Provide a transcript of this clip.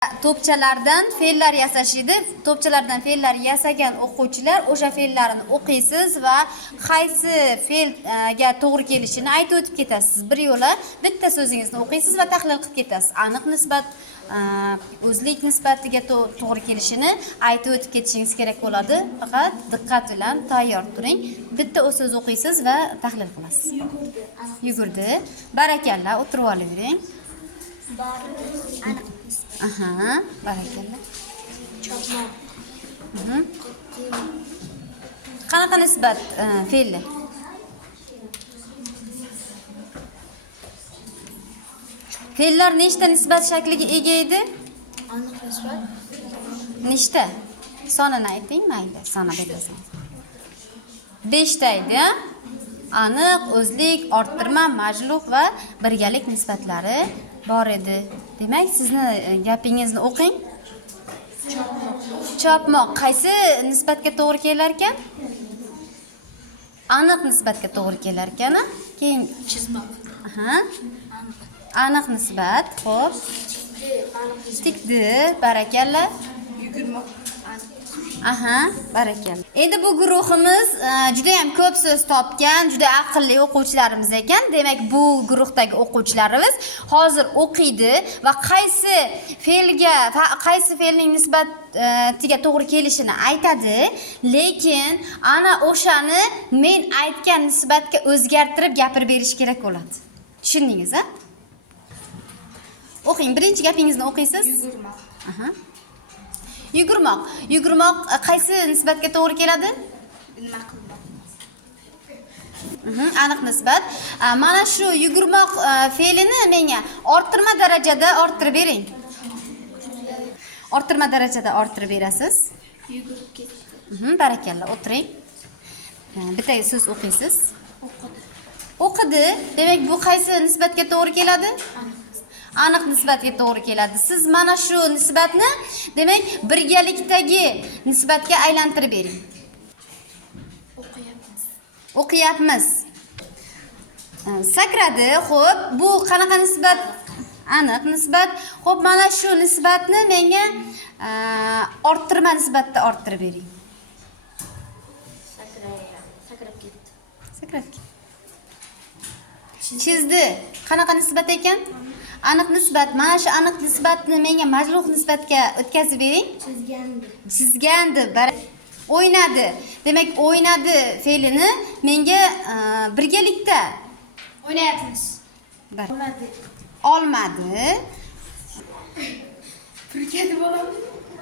To'pchalardan fe'llar yasashidi. To'pchalardan fe'llar yasagan o'quvchilar o'sha fe'llarni o'qiysiz va qaysi fe'lga to'g'ri kelishini aytib o'tib ketasiz. Bir yo'la bitta so'zingizni o'qiysiz va tahlil qilib ketasiz. Aniq nisbat, o'zlik nisbatiga to'g'ri kelishini aytib o'tib ketishingiz kerak bo'ladi. Faqat diqqat bilan tayyor turing. Bitta so'z o'qiysiz va tahlil qilasiz. Yugurdi. Barakalla, o'tirib olavering. Aha, barakalla. Chopmoq. Qanaqa nisbat fe'li? Fe'llar nechta nisbat shakliga ega edi? Aniq nisbat. Nechta? Sonini ayting, mayli, sana bersangiz. 5 ta edi. Aniq, o'zlik, orttirma, majruh va birgalik nisbatlari bor edi. Demak, sizni gapingizni o'qing. Chopmoq qaysi nisbatga to'g'ri kelar ekan? Aniq nisbatga to'g'ri kelar ekan. Keyin Chizmoq. aha. Aniq nisbat, xo'p. Tikdi, barakalla. Yugurmoq. Aha, barakalla. Endi bu guruhimiz juda ham ko'p so'z topgan, juda aqlli o'quvchilarimiz ekan. Demak, bu guruhdagi o'quvchilarimiz hozir o'qiydi va qaysi fe'lning nisbatiga to'g'ri kelishini aytadi, lekin ana o'shani men aytgan nisbatga o'zgartirib gapirib berish kerak bo'ladi. Tushundingiz, a? O'qing, birinchi gapingizni o'qiysiz. Yugurmoq. Aha. Yugurmoq. Yugurmoq qaysi nisbatga to'g'ri keladi? Nima qilmoq? Aniq nisbat. Mana shu yugurmoq fe'lini menga orttirma darajada orttirib bering. Orttirma darajada orttirib berasiz. Yugurib ketdi. Barakalla, o'tiring. Bitta so'z o'qiysiz. O'qidi. O'qidi. Demak, bu qaysi nisbatga to'g'ri keladi? Aniq nisbatga to'g'ri keladi. Siz mana shu nisbatni, demak, birgalikdagi nisbatga aylantirib bering. O'qiyapmiz. O'qiyapmiz. Sakradi. Xo'p, bu qanaqa nisbat? Aniq nisbat. Xo'p, mana shu nisbatni menga orttirma nisbatda orttirib bering. Sakrab ketdi. Sakrab ketdi. Chizdi. Qanaqa nisbat ekan? Aniq nisbat. Mana shu aniq nisbatni menga majruh nisbatga o'tkazib bering. Chizgandi. Chizgandi. O'ynadi. Demak, o'ynadi fe'lini menga birgalikda O'ynayapmiz. olmadi. Birga deb olamizmi?